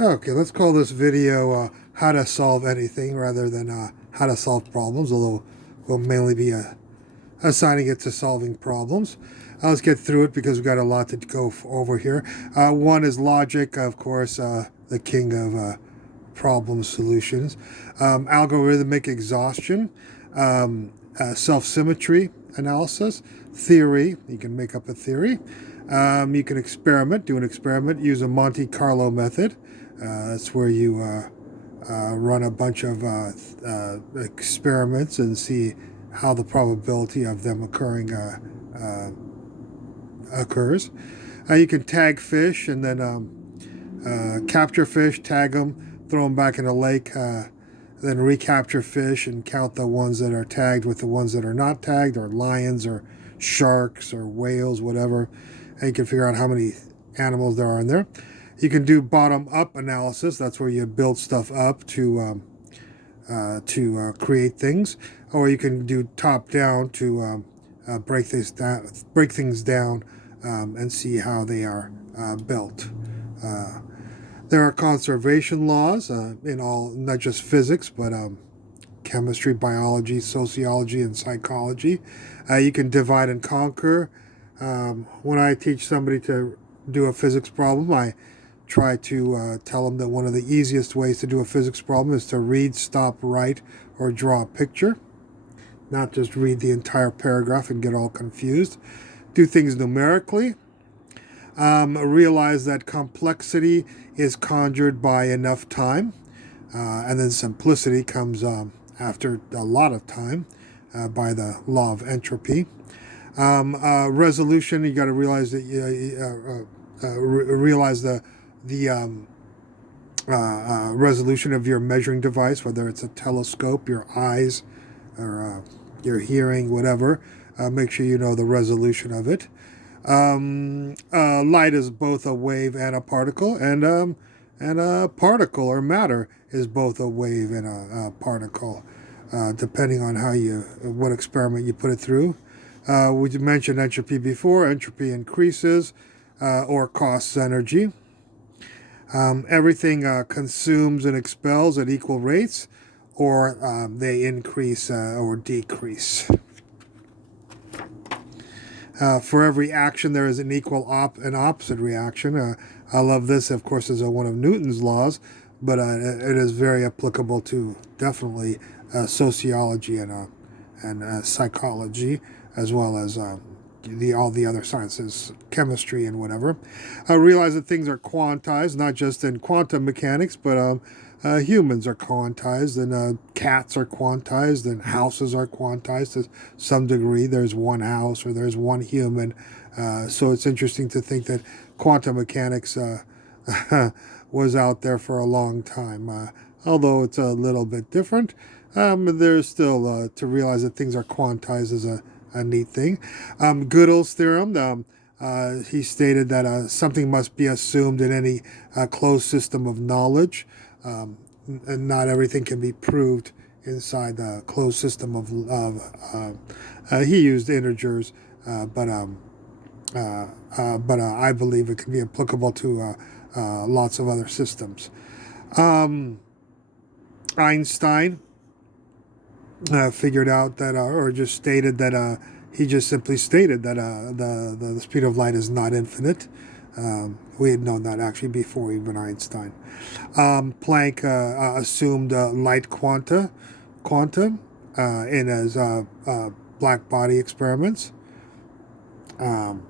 Okay, let's call this video how to solve anything rather than how to solve problems, although we'll mainly be assigning it to solving problems. Let's get through it because we've got a lot to go over here. One is logic, of course, the king of problem solutions. Algorithmic exhaustion, self-symmetry analysis, theory. You can make up a theory. You can experiment, do an experiment, use a Monte Carlo method. That's where you run a bunch of experiments and see how the probability of them occurring occurs. You can tag fish and then capture fish, tag them, throw them back in a lake, then recapture fish and count the ones that are tagged with the ones that are not tagged, or lions or sharks or whales, whatever. And you can figure out how many animals there are in there. You can do bottom-up analysis. That's where you build stuff up to create things, or you can do top-down to break things down and see how they are built. There are conservation laws in all, not just physics, but chemistry, biology, sociology, and psychology. You can divide and conquer. When I teach somebody to do a physics problem, I try to tell them that one of the easiest ways to do a physics problem is to read, stop, write, or draw a picture. Not just read the entire paragraph and get all confused. Do things numerically. Realize that complexity is conjured by enough time, and then simplicity comes after a lot of time by the law of entropy. Resolution, you got to realize that realize the resolution of your measuring device, whether it's a telescope, your eyes, or your hearing, whatever. Make sure you know the resolution of it. Light is both a wave and a particle, and a particle or matter is both a wave and a particle, depending on what experiment you put it through. We mentioned entropy before. Entropy increases or costs energy. Everything consumes and expels at equal rates, or they increase or decrease. For every action, there is an equal and opposite reaction. I love this, of course, is one of Newton's laws, but it is very applicable to definitely sociology and psychology, as well as all the other sciences, chemistry and whatever. I realize that things are quantized, not just in quantum mechanics, but humans are quantized, and cats are quantized, and houses are quantized to some degree. There's one house or there's one human. So it's interesting to think that quantum mechanics was out there for a long time. Although it's a little bit different, there's still to realize that things are quantized is a neat thing. Gödel's theorem. He stated that something must be assumed in any closed system of knowledge. And not everything can be proved inside the closed system he used integers, but I believe it can be applicable to lots of other systems. Einstein figured out that, or just stated that, he just simply stated that the speed of light is not infinite. We had known that actually before even Einstein. Planck assumed light quantum in his black body experiments, and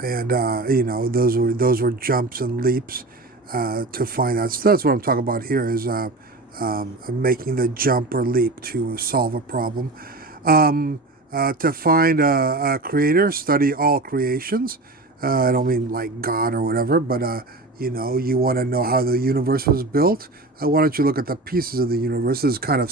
those were jumps and leaps to find out. So that's what I'm talking about here, is making the jump or leap to solve a problem. To find a creator, study all creations. I don't mean like God or whatever, but you want to know how the universe was built. Why don't you look at the pieces of the universe? This is kind of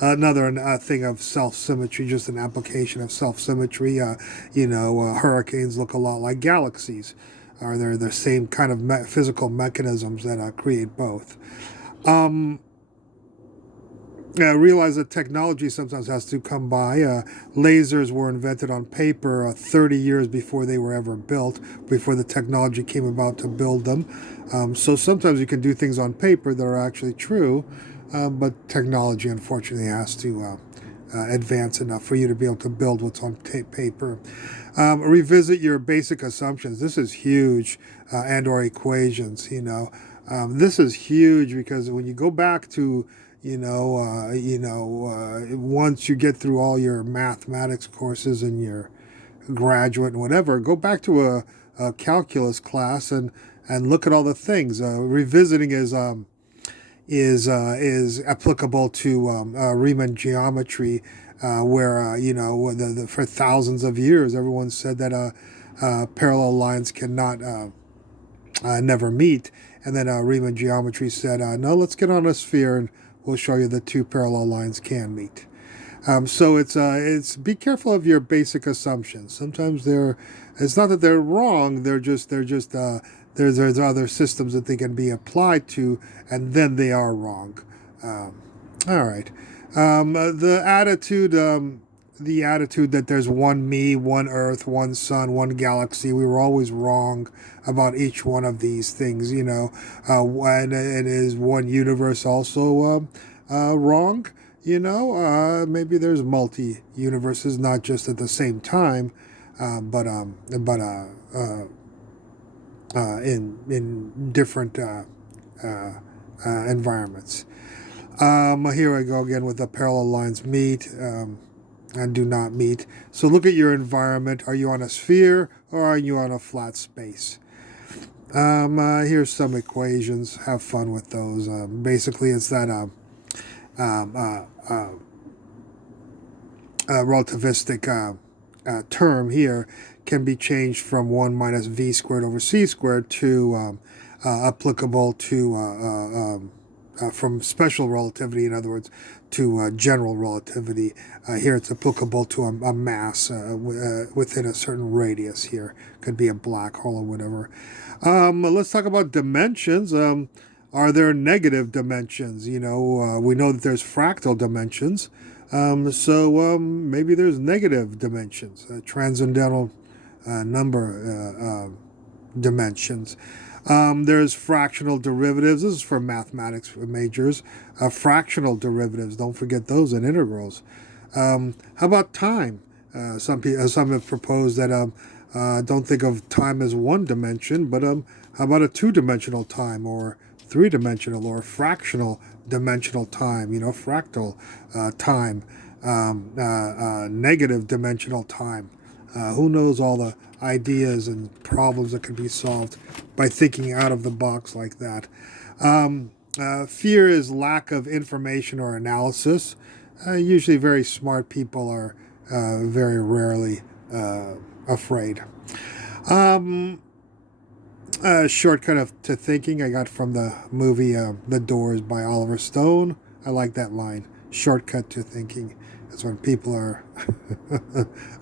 another thing of self-symmetry, just an application of self-symmetry. Hurricanes look a lot like galaxies. Are they the same kind of physical mechanisms that create both? realize that technology sometimes has to come by. Lasers were invented on paper 30 years before they were ever built, before the technology came about to build them. So sometimes you can do things on paper that are actually true, but technology unfortunately has to advance enough for you to be able to build what's on paper. Revisit your basic assumptions. This is huge, and/or equations. This is huge because when you go back to once you get through all your mathematics courses and your graduate and whatever, go back to a calculus class and look at all the things. Revisiting is applicable to Riemann geometry, where for thousands of years everyone said that parallel lines cannot never meet, and then Riemann geometry said, no, let's get on a sphere and we'll show you the two parallel lines can meet. So it's be careful of your basic assumptions. Sometimes it's not that they're wrong. There's other systems that they can be applied to, and then they are wrong. All right. The attitude that there's one me, one Earth, one sun, one galaxy. We were always wrong about each one of these things, and is one universe also wrong? Maybe there's multi-universes, not just at the same time, but in different environments. Here I go again with the parallel lines meet and do not meet. So look at your environment. Are you on a sphere or are you on a flat space? Here's some equations. Have fun with those. Basically, it's that relativistic term here can be changed from 1 minus v squared over c squared to applicable to from special relativity, in other words, to general relativity. Here it's applicable to a mass within a certain radius here. Could be a black hole or whatever. Let's talk about dimensions. Are there negative dimensions? We know that there's fractal dimensions. So maybe there's negative dimensions, transcendental number dimensions. There's fractional derivatives. This is for mathematics majors. Fractional derivatives, don't forget those, and integrals. How about time? Some have proposed that don't think of time as one dimension, but how about a two-dimensional time, or three-dimensional, or fractional dimensional time? Fractal time, negative dimensional time. Who knows all the ideas and problems that can be solved by thinking out of the box like that. Fear is lack of information or analysis. Usually very smart people are very rarely afraid. Shortcut to thinking I got from the movie The Doors by Oliver Stone. I like that line. Shortcut to thinking. That's when people are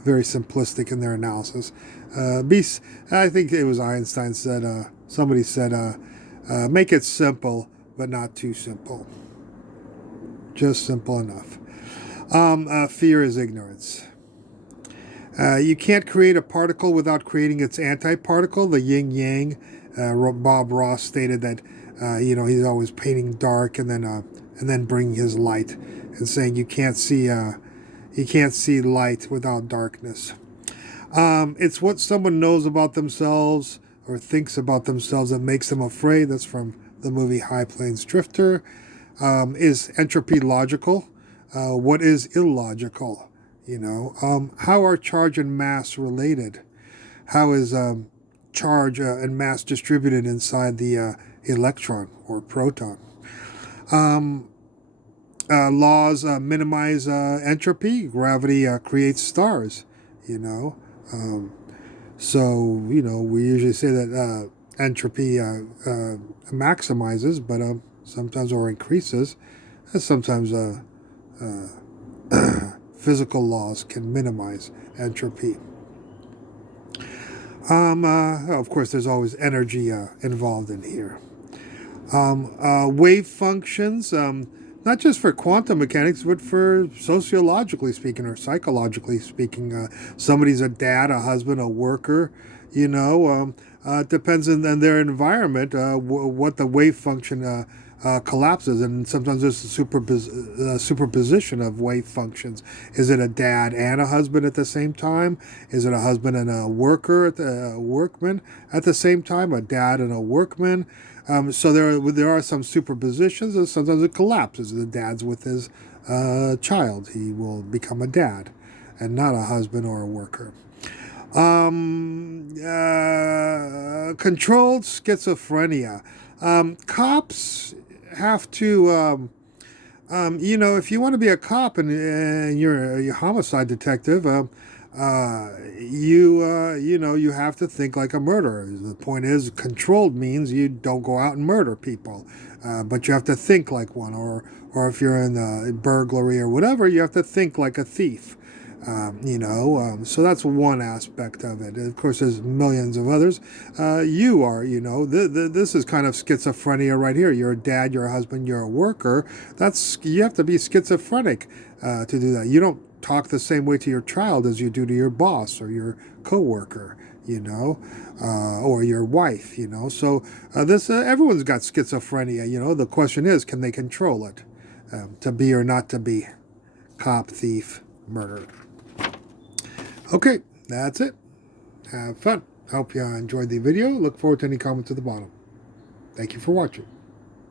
very simplistic in their analysis. I think it was Einstein said, somebody said, make it simple, but not too simple. Just simple enough. Fear is ignorance. You can't create a particle without creating its antiparticle, the yin-yang. Bob Ross stated that, he's always painting dark and then bringing his light, and saying you can't see light without darkness. It's what someone knows about themselves or thinks about themselves that makes them afraid. That's from the movie High Plains Drifter. Is entropy logical? What is illogical? How are charge and mass related? How is charge and mass distributed inside the electron or proton? Laws minimize entropy. Gravity creates stars. So we usually say that entropy maximizes, but sometimes or increases, and sometimes physical laws can minimize entropy. Of course, there's always energy involved in here. Wave functions. not just for quantum mechanics, but for sociologically speaking or psychologically speaking. Somebody's a dad, a husband, a worker. You know, depends on their environment, what the wave function collapses, and sometimes there's a superposition of wave functions. Is it a dad and a husband at the same time? Is it a husband and a workman at the same time? A dad and a workman? So there are some superpositions, and sometimes it collapses. The dad's with his child; he will become a dad, and not a husband or a worker. Controlled schizophrenia. Cops have to, if you want to be a cop and you're a homicide detective, you have to think like a murderer. The point is, controlled means you don't go out and murder people, but you have to think like one. Or if you're in burglary or whatever, you have to think like a thief. So that's one aspect of it. Of course, there's millions of others. You are, this is kind of schizophrenia right here. You're a dad, you're a husband, you're a worker. You have to be schizophrenic to do that. You don't talk the same way to your child as you do to your boss or your coworker, or your wife, So everyone's got schizophrenia, The question is, can they control it? To be or not to be. Cop, thief, murderer. Okay, that's it. Have fun. Hope you enjoyed the video. Look forward to any comments at the bottom. Thank you for watching.